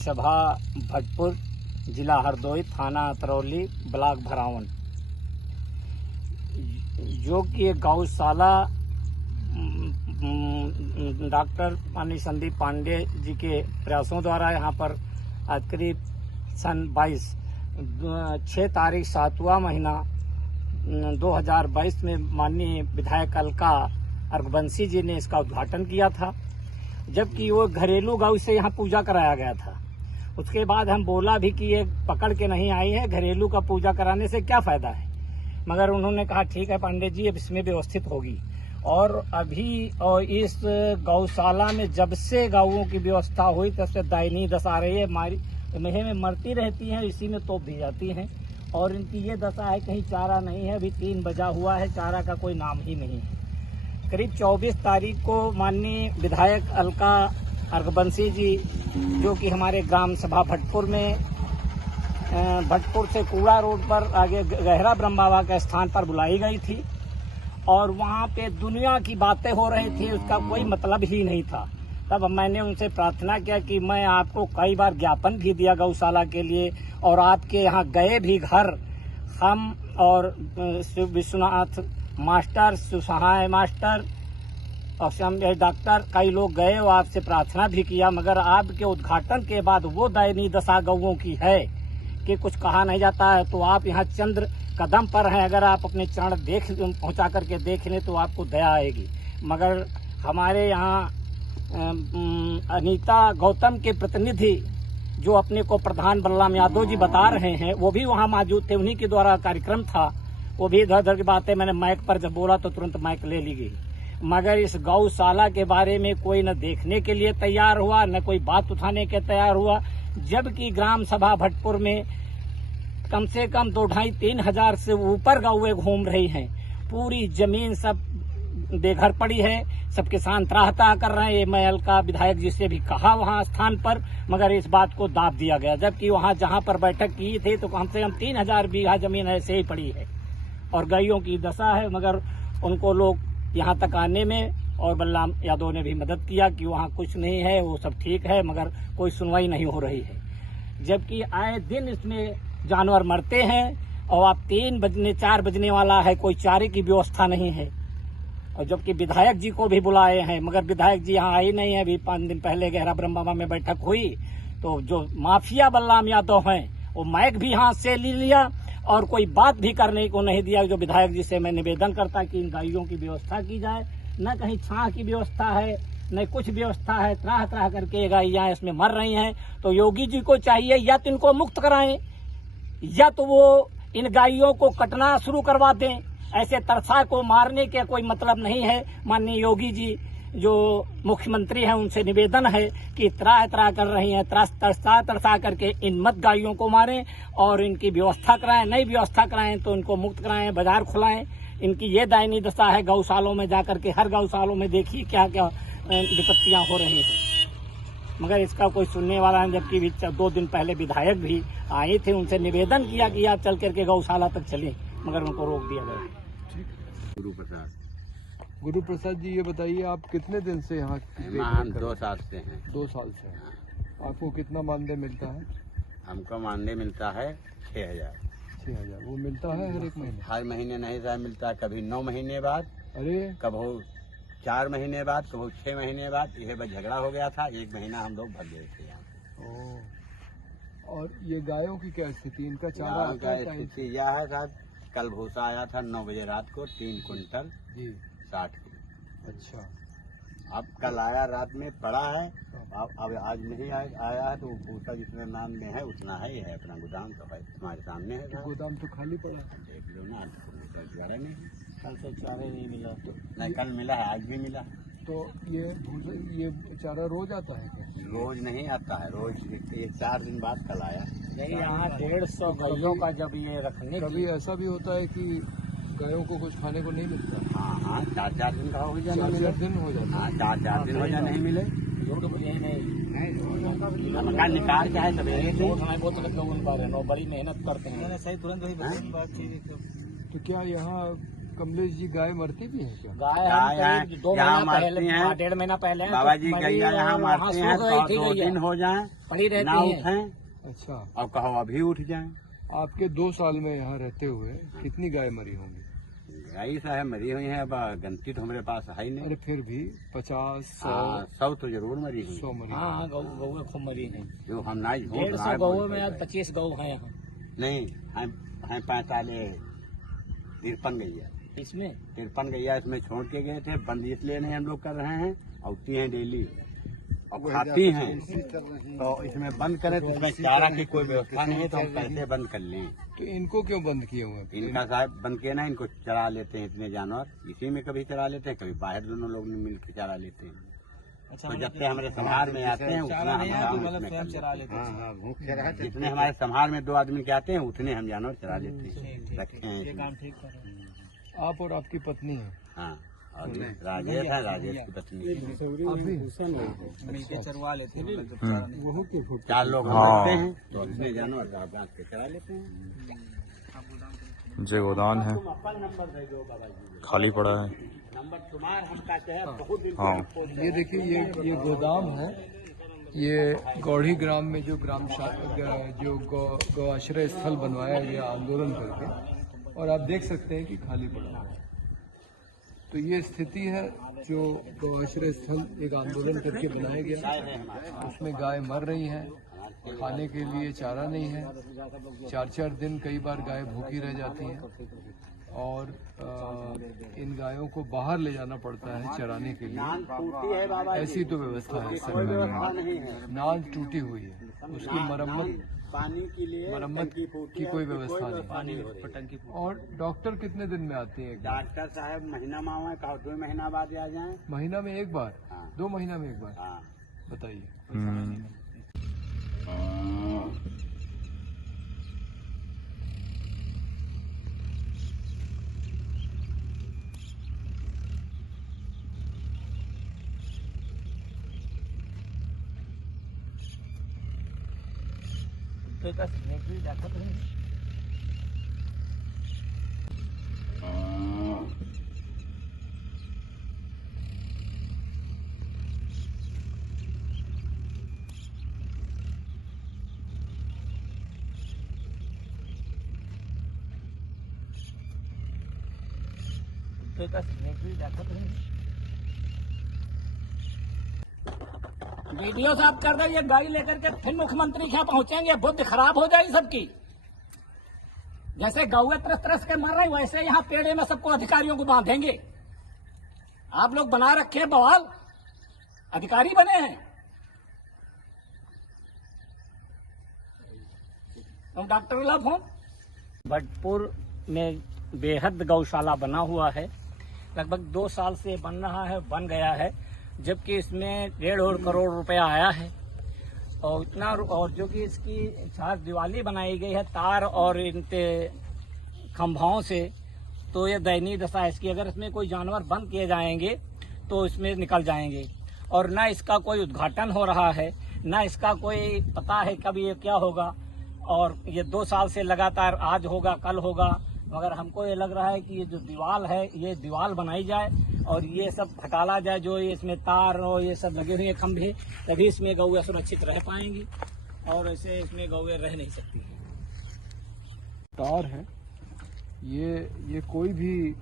सभा भटपुर, जिला हरदोई, थाना अतरौली, ब्लॉक भरावन। जो कि एक गौशाला डॉक्टर माननीय संदीप पांडे जी के प्रयासों द्वारा यहाँ पर आज करीब सन 6 तारीख 7वां महीना 2022 में माननीय विधायक अलका अर्घवंशी जी ने इसका उद्घाटन किया था, जबकि वो घरेलू गौ से यहाँ पूजा कराया गया था। उसके बाद हम बोला भी कि ये पकड़ के नहीं आई है, घरेलू का पूजा कराने से क्या फायदा है, मगर उन्होंने कहा ठीक है पांडे जी, अब इसमें व्यवस्थित होगी। और अभी और इस गौशाला में जब से गौओं की व्यवस्था हुई तब से दयनीय दशा रही है। महीने में मरती रहती हैं, इसी में तोप दी जाती हैं। और इनकी ये दशा है, कहीं चारा नहीं है। अभी 3 बजा हुआ है, चारा का कोई नाम ही नहीं है। करीब 24 तारीख को माननीय विधायक अलका अर्घवंशी जी, जो कि हमारे ग्राम सभा भटपुर में भटपुर से कूड़ा रोड पर आगे गहरा ब्रह्म बाबा के स्थान पर बुलाई गई थी, और वहाँ पे दुनिया की बातें हो रही थी, उसका कोई मतलब ही नहीं था। तब मैंने उनसे प्रार्थना किया कि मैं आपको कई बार ज्ञापन भी दिया गौशाला के लिए, और आपके यहाँ गए भी घर, हम और विश्वनाथ मास्टर, सुसहाय मास्टर और डॉक्टर, कई लोग गए और आपसे प्रार्थना भी किया, मगर आपके उद्घाटन के बाद वो दयनीय दशा गौओं की है कि कुछ कहा नहीं जाता है। तो आप यहाँ चंद्र कदम पर हैं, अगर आप अपने चरण पहुँचा करके देख लें तो आपको दया आएगी। मगर हमारे यहाँ अनीता गौतम के प्रतिनिधि, जो अपने को प्रधान बलराम यादव जी बता रहे हैं, वो भी वहाँ मौजूद थे, उन्हीं के द्वारा कार्यक्रम था। वो भी इधर उधर की बातें मैंने माइक पर जब बोला तो तुरंत माइक ले ली गई, मगर इस गौशाला के बारे में कोई न देखने के लिए तैयार हुआ, न कोई बात उठाने के तैयार हुआ। जबकि ग्राम सभा भटपुर में कम से कम 2-2.5-3 हजार से ऊपर गौएं घूम रही हैं। पूरी जमीन सब बेघर पड़ी है, सब किसान त्राहता कर रहे हैं। मैं अलका विधायक जी से भी कहा वहाँ स्थान पर, मगर इस बात को दाब दिया गया। जबकि वहाँ जहाँ पर बैठक की थी तो कम से कम 3000 बीघा जमीन ऐसे ही पड़ी है और गायों की दशा है। मगर उनको लोग यहाँ तक आने में, और बलराम यादव ने भी मदद किया कि वहाँ कुछ नहीं है, वो सब ठीक है, मगर कोई सुनवाई नहीं हो रही है। जबकि आए दिन इसमें जानवर मरते हैं, और अब 3 बजने 4 बजने वाला है, कोई चारे की व्यवस्था नहीं है। और जबकि विधायक जी को भी बुलाए हैं, मगर विधायक जी यहाँ आए नहीं है। अभी 5 दिन पहले गहरा ब्रह्म बाबा में बैठक हुई तो जो माफिया बलराम यादव हैं, वो माइक भी हाथ से ले लिया और कोई बात भी करने को नहीं दिया। जो विधायक जी से मैं निवेदन करता कि इन गायों की व्यवस्था की जाए, न कहीं छां की व्यवस्था है, न कुछ व्यवस्था है। त्राह त्राह करके गायियां इसमें मर रही हैं। तो योगी जी को चाहिए या तो इनको मुक्त कराएं, या तो वो इन गायों को कटना शुरू करवा दें। ऐसे तरसा को मारने के कोई मतलब नहीं है। माननीय योगी जी जो मुख्यमंत्री हैं, उनसे निवेदन है कि त्राह त्राह कर रही हैं, तरसा करके इन मत गायों को मारें और इनकी व्यवस्था कराएं। नई व्यवस्था कराएं तो इनको मुक्त कराएं, बाजार खुलाएं। इनकी ये दयनीय दशा है। गौशालों में जाकर के, हर गौशालों में देखिए क्या क्या विपत्तियां हो रही हैं, मगर इसका कोई सुनने वाला नहीं। जबकि 2 दिन पहले विधायक भी आए थे, उनसे निवेदन किया कि आप चल करके गौशाला तक चलें, मगर उनको रोक दिया गया। गुरु प्रसाद जी, ये बताइए आप कितने दिन से यहाँ? हम 2 साल से हैं। 2 साल से हैं। आपको कितना मानदेय मिलता है? हमको मानदेय मिलता है 6000। 6000 वो मिलता है हर एक महीने? हर महीने नहीं सर मिलता है, कभी 9 महीने बाद, अरे कभी 4 महीने बाद, कभी 6 महीने बाद। यह बस झगड़ा हो गया था, 1 महीना हम लोग भग गए थे यहाँ। और ये गायों की क्या स्थिति? इनका चारा का स्थिति यह है साहब, कल भूसा आया था 9 बजे रात को 3 कुंटल जी 60 किलो। अच्छा, अब कल आया, रात में पड़ा है। अब आज नहीं आया है, तो भूसा जितने नाम में है उतना है। ये है अपना गोदाम, तो है हमारे सामने है। तो गोदाम तो खाली पड़ा है, देख लो ना। चारे नहीं, कल से चारे नहीं मिला तो नहीं, कल मिला है, आज भी मिला। तो ये चारा रोज आता है क्या? रोज नहीं आता है, रोज ये 4 दिन बाद कल आया। नहीं, यहाँ 150 गायों का जब ये रखने कभी ऐसा भी होता है कि गायों को कुछ खाने को नहीं मिलता? हाँ, 4 दिन का हो जाना। 4 दिन हो जाता है। हाँ, 4 दिन हो जाना नहीं मिले। मकान निकाल के है सवेरे से। बहुत बड़ी मेहनत करते हैं। तो क्या यहाँ कमलेश जी गाय मरती भी है क्या? गाय गाय हम करीब 2 यहाँ महीना मारती पहले, हैं। 1.5 महीना पहले बाबा जी मरी गैया यहाँ और मारते वहाँ हैं सो गई थी 2 गैया, दिन हो जाए पड़ी रहती ना है। उठें अच्छा, और कहो अभी उठ जाए। आपके 2 साल में यहाँ रहते हुए कितनी गाय मरी होंगी? गाय सा है मरी हुई है, अब गंती तो हमारे पास है ही नहीं। अरे फिर भी 50, 100, हाँ, 100 तो जरूर मरी हुई 100 मरी। हाँ गौ खूब मरी है। जो हम ना 150 गौ में आज 25 गौ है यहाँ नहीं हम 45 53 गैया इसमें। 53 गैया इसमें छोड़ के गए थे, बंद इसलिए नहीं हम लोग कर रहे हैं, औती हैं डेली और खाती हैं, तो इसमें बंद करें तो इसमें चारा की कोई व्यवस्था नहीं है, तो हम कैसे बंद कर लें। तो इनको क्यों बंद किए हुए हैं? इनका साहब बंद किए ना, इनको चरा लेते हैं इतने जानवर, इसी में कभी चरा लेते हैं, कभी बाहर दोनों लोग मिल के चरा लेते हैं। तो जब से हमारे संभार में आते हैं उतना हम काम इसमें कर लेते हैं। जितने हमारे संभार में 2 आदमी के आते हैं उतने हम जानवर चरा लेते हैं, रखे हैं इसमें। आप और आपकी पत्नी है? हाँ, और राजेश है, राजेश की पत्नी। आप भी मिलके चरवा लेते हैं। 4 लोग हम रखते हैं, तो इतने जानवर बांध के चरा लेते हैं। जे गोदान है, खाली पड़ा है। नंबर तुम्हार हम कहते हैं बहुत दिन हाँ, ये देखिए, ये गोदाम है। ये गौड़ी ग्राम में जो जो गौ आश्रय स्थल बनवाया गया आंदोलन करके, और आप देख सकते हैं कि खाली पड़ा है। तो ये स्थिति है जो गौ आश्रय स्थल एक आंदोलन करके बनाया गया, उसमें गाय मर रही हैं, खाने के लिए चारा नहीं है, 4-4 दिन कई बार गाय भूखी रह जाती हैं, और इन गायों को बाहर ले जाना पड़ता है चराने के लिए। ऐसी तो व्यवस्था है सरकार में। नाल टूटी हुई है, उसकी पानी के लिए मरम्मत की कोई व्यवस्था नहीं। और डॉक्टर कितने दिन में आते हैं? डॉक्टर साहब महीना मावा कहो 2 महीना बाद आ जाए। महीना में एक बार? हाँ। 2 महीना में एक बार? हाँ। बताइए। वीडियो साफ कर दो, ये गाड़ी लेकर के फिर मुख्यमंत्री के यहाँ पहुंचेंगे, बुद्धि खराब हो जाएगी सबकी। जैसे गौए तरस तरस के मर रहे वैसे यहाँ पेड़े में सबको अधिकारियों को बांधेंगे। आप लोग बना रखे बवाल, अधिकारी बने हैं तुम। डॉक्टर ला फोन। भटपुर में बेहद गौशाला बना हुआ है, लगभग 2 साल से बन रहा है, बन गया है, जबकि इसमें 1.5 करोड़ रुपया आया है। और इतना, और जो कि इसकी 4 दिवाली बनाई गई है तार और इनके खंभाओं से, तो ये दयनीय दशा है इसकी। अगर इसमें कोई जानवर बंद किए जाएंगे तो इसमें निकल जाएंगे, और न इसका कोई उद्घाटन हो रहा है, न इसका कोई पता है कब ये क्या होगा। और ये 2 साल से लगातार आज होगा कल होगा, मगर हमको ये लग रहा है कि ये जो दीवार है ये दीवार बनाई जाए और ये सब हटाला जाए, जो ये इसमें तार और ये सब लगे हुए खंभे, तभी इसमें गौएं सुरक्षित रह पाएंगी, और ऐसे इसमें गौएं रह नहीं सकती। तार है ये कोई भी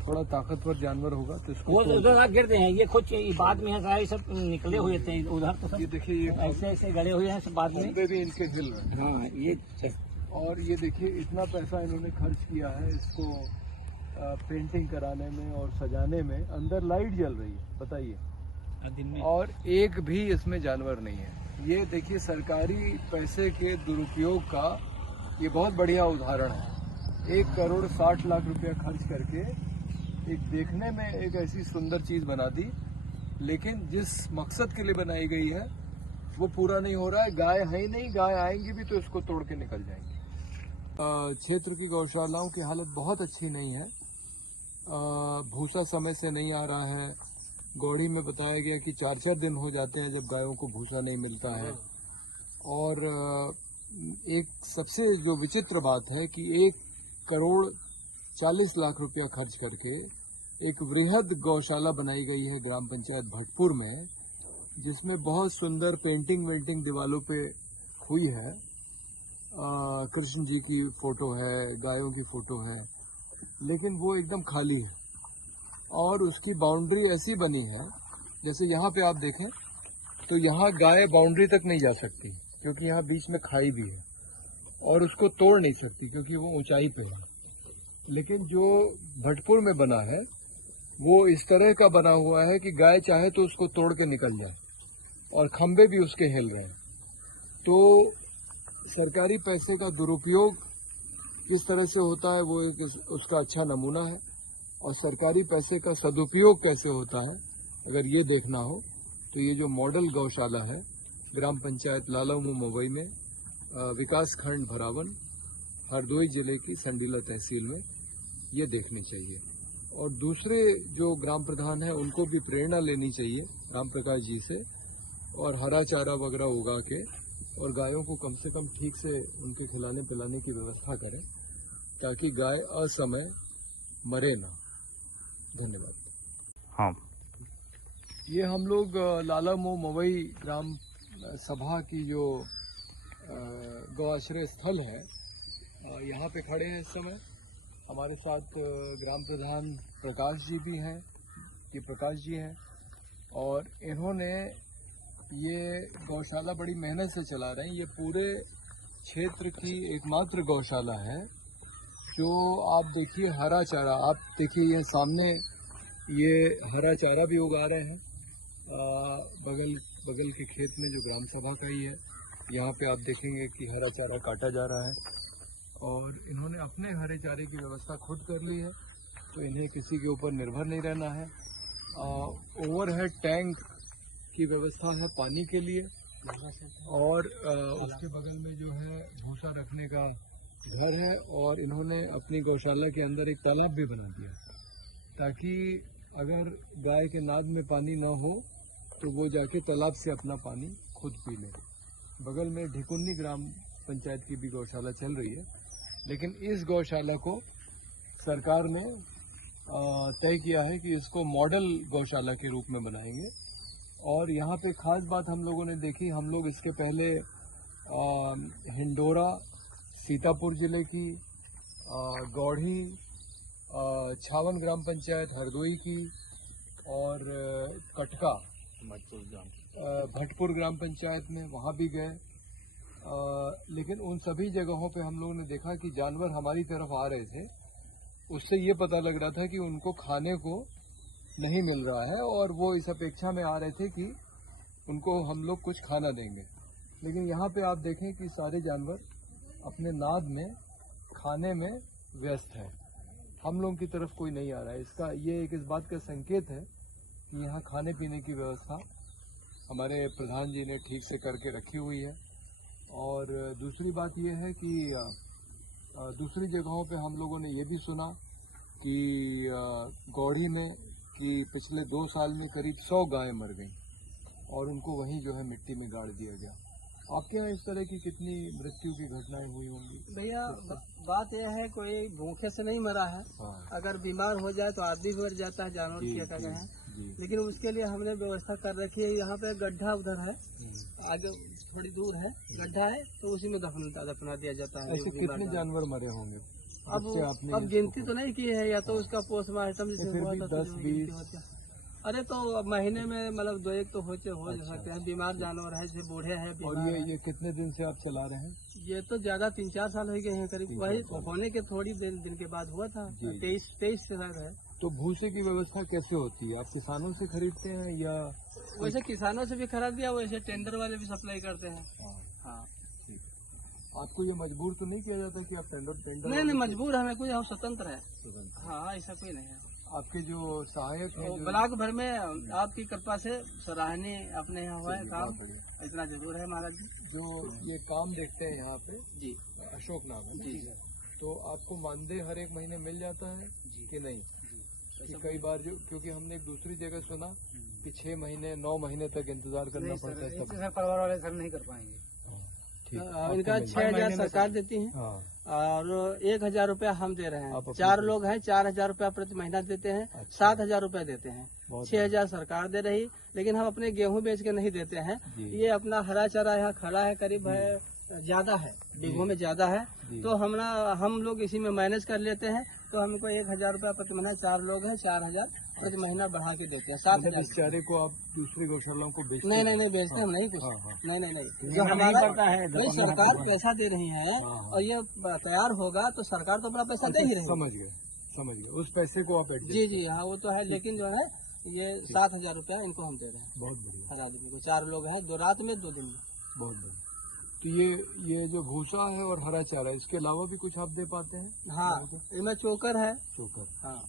थोड़ा ताकतवर जानवर होगा तो इसको वो उधर गिरते हैं, ये खुद बाद में है सारे सब निकले हुए थे उधर, तो सब ये देखिए, ये ऐसे ऐसे गड़े हुए हैं सब बाद में। खंभे भी इनके हिल रहे हैं। हाँ ये, और ये देखिए इतना पैसा इन्होंने खर्च किया है इसको पेंटिंग कराने में और सजाने में। अंदर लाइट जल रही है, बताइए, दिन में। और एक भी इसमें जानवर नहीं है। ये देखिए सरकारी पैसे के दुरुपयोग का ये बहुत बढ़िया उदाहरण है। 1 करोड़ 60 लाख रुपया खर्च करके एक देखने में एक ऐसी सुंदर चीज बना दी, लेकिन जिस मकसद के लिए बनाई गई है वो पूरा नहीं हो रहा है। गाय है ही नहीं, गाय आएंगी भी तो इसको तोड़ के निकल जाएंगी। क्षेत्र की गौशालाओं की हालत बहुत अच्छी नहीं है। भूसा समय से नहीं आ रहा है। गौड़ी में बताया गया कि 4-4 दिन हो जाते हैं जब गायों को भूसा नहीं मिलता है। और एक सबसे जो विचित्र बात है कि 1 करोड़ 40 लाख रुपया खर्च करके एक वृहद गौशाला बनाई गई है ग्राम पंचायत भटपुर में, जिसमें बहुत सुंदर पेंटिंग वेंटिंग दीवालों पे हुई है। कृष्ण जी की फोटो है, गायों की फोटो है, लेकिन वो एकदम खाली है। और उसकी बाउंड्री ऐसी बनी है, जैसे यहाँ पे आप देखें तो यहाँ गाय बाउंड्री तक नहीं जा सकती, क्योंकि यहाँ बीच में खाई भी है, और उसको तोड़ नहीं सकती क्योंकि वो ऊंचाई पे है। लेकिन जो भटपुर में बना है वो इस तरह का बना हुआ है कि गाय चाहे तो उसको तोड़ के निकल जाए, और खंबे भी उसके हिल रहे हैं। तो सरकारी पैसे का दुरुपयोग किस तरह से होता है वो एक उसका अच्छा नमूना है, और सरकारी पैसे का सदुपयोग कैसे होता है अगर ये देखना हो तो ये जो मॉडल गौशाला है ग्राम पंचायत लालामू मवई में, विकास खंड भरावन, हरदोई जिले की संडीला तहसील में, ये देखनी चाहिए। और दूसरे जो ग्राम प्रधान हैं उनको भी प्रेरणा लेनी चाहिए राम प्रकाश जी से, और हरा चारा वगैरह उगा के और गायों को कम से कम ठीक से उनके खिलाने पिलाने की व्यवस्था करें, ताकि गाय असमय मरे ना। धन्यवाद। हाँ, ये हम लोग लालामू मवई ग्राम सभा की जो गौ आश्रय स्थल है, यहाँ पे खड़े हैं इस समय। हमारे साथ ग्राम प्रधान प्रकाश जी भी हैं, ये प्रकाश जी हैं, और इन्होंने ये गौशाला बड़ी मेहनत से चला रहे हैं। ये पूरे क्षेत्र की एकमात्र गौशाला है जो आप देखिए हरा चारा, आप देखिए ये सामने ये हरा चारा भी उगा रहे हैं। बगल के खेत में जो ग्राम सभा का ही है, यहाँ पे आप देखेंगे कि हरा चारा काटा जा रहा है, और इन्होंने अपने हरे चारे की व्यवस्था खुद कर ली है, तो इन्हें किसी के ऊपर निर्भर नहीं रहना है। ओवरहेड टैंक की व्यवस्था है पानी के लिए, और उसके बगल में जो है भूसा रखने का घर है, और इन्होंने अपनी गौशाला के अंदर एक तालाब भी बना दिया, ताकि अगर गाय के नाद में पानी न हो तो वो जाके तालाब से अपना पानी खुद पी ले। बगल में ढिकुन्नी ग्राम पंचायत की भी गौशाला चल रही है, लेकिन इस गौशाला को सरकार ने तय किया है कि इसको मॉडल गौशाला के रूप में बनाएंगे। और यहाँ पे खास बात हम लोगों ने देखी, हम लोग इसके पहले हिंडोरा, सीतापुर जिले की, गौढ़ी, छावन ग्राम पंचायत हरदोई की, और कटका भटपुर ग्राम पंचायत में वहाँ भी गए। लेकिन उन सभी जगहों पे हम लोगों ने देखा कि जानवर हमारी तरफ आ रहे थे, उससे ये पता लग रहा था कि उनको खाने को नहीं मिल रहा है, और वो इस अपेक्षा में आ रहे थे कि उनको हम लोग कुछ खाना देंगे। लेकिन यहाँ पे आप देखें कि सारे जानवर अपने नाद में खाने में व्यस्त है, हम लोगों की तरफ कोई नहीं आ रहा है। इसका ये एक इस बात का संकेत है कि यहाँ खाने पीने की व्यवस्था हमारे प्रधान जी ने ठीक से करके रखी हुई है। और दूसरी बात ये है कि दूसरी जगहों पे हम लोगों ने ये भी सुना कि गौढ़ी में कि पिछले 2 साल में करीब 100 गायें मर गईं, और उनको वहीं जो है मिट्टी में गाड़ दिया गया। आपके यहाँ इस तरह की कितनी मृत्यु की घटनाएं हुई होंगी? भैया बात यह है, कोई भूखे से नहीं मरा है। हाँ। अगर बीमार हो जाए तो आदमी मर जाता है, जानवर क्या कहते हैं। लेकिन उसके लिए हमने व्यवस्था कर रखी है। यहाँ पे गड्ढा उधर है, आगे थोड़ी दूर है गड्ढा है, तो उसी में दफना दिया जाता है। ऐसे कितने जानवर मरे होंगे? अब गिनती तो नहीं की है, या तो उसका पोस्टमार्टम जैसे हुआ था 10-20। अरे तो महीने में मतलब 2-1 तो हो सकते हैं। बीमार जानवर है, जैसे बूढ़े हैं। और ये कितने दिन से आप चला रहे हैं? ये तो ज्यादा 3-4 साल हो गए हैं करीब। वही होने के थोड़ी दिन के बाद हुआ था, 23 से है। तो भूसे की व्यवस्था कैसे होती है? आप किसानों से खरीदते हैं या? वैसे किसानों से भी खरीद दिया, वैसे टेंडर वाले भी सप्लाई करते हैं। हाँ। आपको ये मजबूर तो नहीं किया जाता कि आप टेंडर? नहीं, मजबूर हमें कोई, हम स्वतंत्र है। हाँ, ऐसा कोई नहीं है। आपके जो सहायक हैं ब्लॉक भर में आपकी कृपा से सराहनीय अपने यहाँ हुआ है काम, इतना जरूर है महाराज जी। जो ये काम देखते हैं यहाँ पे जी, अशोक नाम है जी, तो आपको मानदेय हर एक महीने मिल जाता है कि नहीं? कि कई बार जो, क्योंकि हमने एक दूसरी जगह सुना कि 6 महीने 9 महीने तक इंतजार करना पड़ता है। परिवार वाले सर नहीं कर पाएंगे। ठीक इनका 6,000 सरकार देती है हाँ और 1,000 रुपया हम दे रहे आप हैं। अपने 4 लोग हैं, 4,000 रुपया प्रति महीना देते हैं। 7,000 रुपया देते हैं। 6,000 सरकार दे रही, लेकिन हम अपने गेहूं बेच के नहीं देते हैं। ये अपना हरा चारा यहाँ खड़ा है, करीब है ज्यादा है, बीघों में ज्यादा है, तो हम लोग इसी में मैनेज कर लेते हैं। तो हमको 1,000 रुपया प्रति महीना, 4 लोग हैं, 4,000 प्रति महीना बढ़ा के देते हैं। 7,000 इस चारे को आप दूसरे गौशालाओं को बेचते नहीं बेचते हम नहीं कुछ। हाँ। नहीं जो हमारा पड़ता है, नहीं, सरकार पैसा दे रही है और ये तैयार होगा तो सरकार तो अपना पैसा दे ही रही है। समझ गए उस पैसे को आप adjust जी हाँ, वो तो है, लेकिन जो है ये 7,000 रुपया इनको हम दे रहे हैं बहुत बढ़िया हर आदमी को। 4 लोग हैं, 2 रात में 2 दिन में। बहुत बढ़िया। तो ये जो भूसा है और हरा चारा, इसके अलावा भी कुछ आप दे पाते हैं? हाँ, इनमें चोकर है। चोकर, हाँ